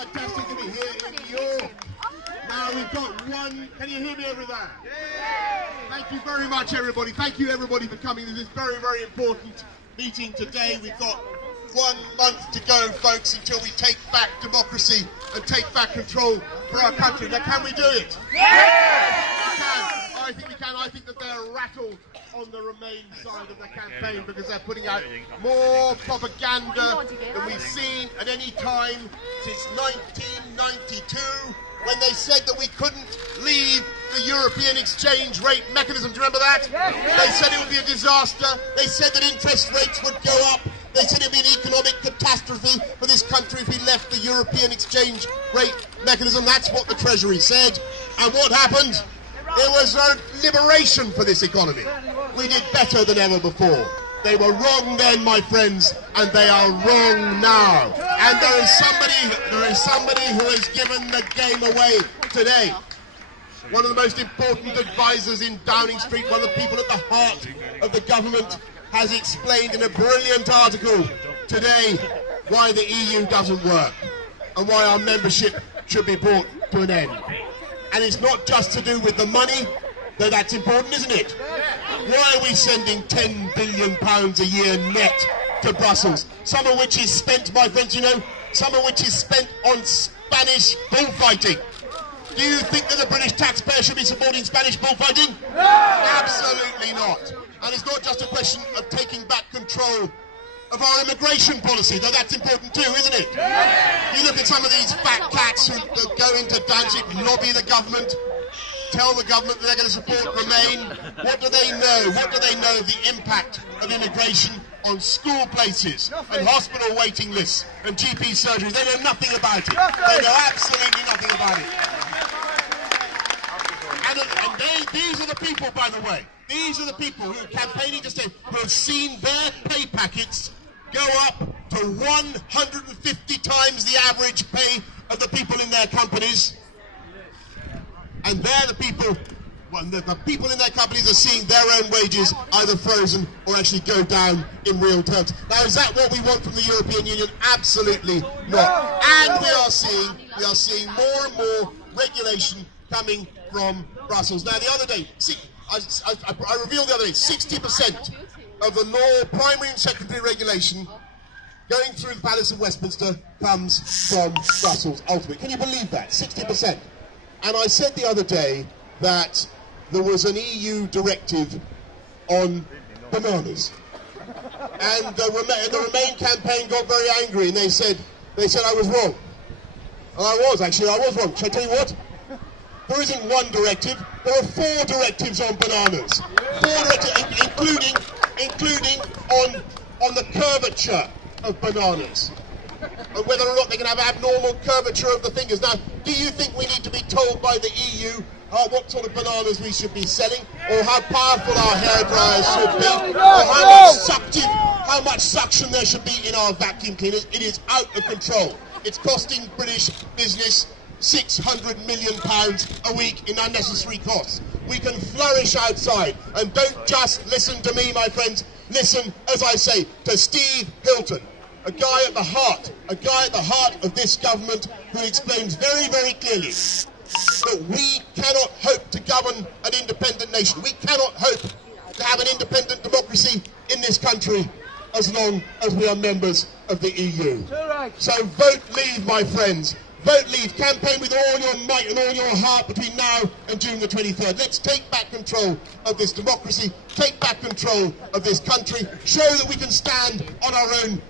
fantastic to be here in New York. Now we've got one. Can you hear me over there? Thank you very much, everybody. Thank you, everybody, for coming to this very, very important meeting today. We've got 1 month to go, folks, until we take back democracy and take back control for our country. Now, can we do it? Yes! We can. I think we can. I think that they're rattled on the Remain side of the campaign because they're putting out more propaganda than we've seen at any time since 1992, when they said that we couldn't leave the European exchange rate mechanism. Do you remember that? They said it would be a disaster. They said that interest rates would go up. They said it would be an economic catastrophe for this country if we left the European exchange rate mechanism. That's what the Treasury said. And what happened? There was a liberation for this economy. We did better than ever before. They were wrong then, my friends, and they are wrong now. And there is somebody who has given the game away today. One of the most important advisors in Downing Street, one of the people at the heart of the government, has explained in a brilliant article today why the EU doesn't work and why our membership should be brought to an end. And it's not just to do with the money, though that's important, isn't it? Why are we sending £10 billion a year net to Brussels? Some of which is spent, my friends, you know, some of which is spent on Spanish bullfighting. Do you think that the British taxpayer should be supporting Spanish bullfighting? No! Absolutely not. And it's not just a question of taking back control of our immigration policy, though that's important too, isn't it? Yeah. You look at some of these fat cats who go into Danzig, lobby the government, tell the government that they're going to support Remain. What do they know? What do they know of the impact of immigration on school places and hospital waiting lists and GP surgeries? They know nothing about it. They know absolutely nothing about it. And these are the people, by the way, these are the people who are campaigning to say, who have seen their pay packets go up to 150 times the average pay of the people in their companies. And they're the people, well, the people in their companies are seeing their own wages either frozen or actually go down in real terms. Now, is that what we want from the European Union? Absolutely not. And we are seeing more and more regulation coming from Brussels. Now, the other day, I revealed the other day, 60% of the law, primary and secondary regulation going through the Palace of Westminster comes from Brussels, ultimately. Can you believe that? 60%. And I said the other day that there was an EU directive on bananas. And the Remain campaign got very angry and they said I was wrong. And I was wrong. Shall I tell you what? There isn't one directive, there are 4 directives on bananas. 4 directives, including on the curvature of bananas. And whether or not they can have abnormal curvature of the fingers. Now, do you think we need to be told by the EU what sort of bananas we should be selling, or how powerful our hairdryers should be, or how much suction there should be in our vacuum cleaners? It is out of control. It's costing British business £600 million a week in unnecessary costs. We can flourish outside, and don't just listen to me, my friends. Listen, as I say, to Steve Hilton, a guy at the heart of this government, who explains very, very clearly that we cannot hope to govern an independent nation. We cannot hope to have an independent democracy in this country as long as we are members of the EU. So vote Leave, my friends. Vote Leave. Campaign with all your might and all your heart between now and June the 23rd. Let's take back control of this democracy, take back control of this country, show that we can stand on our own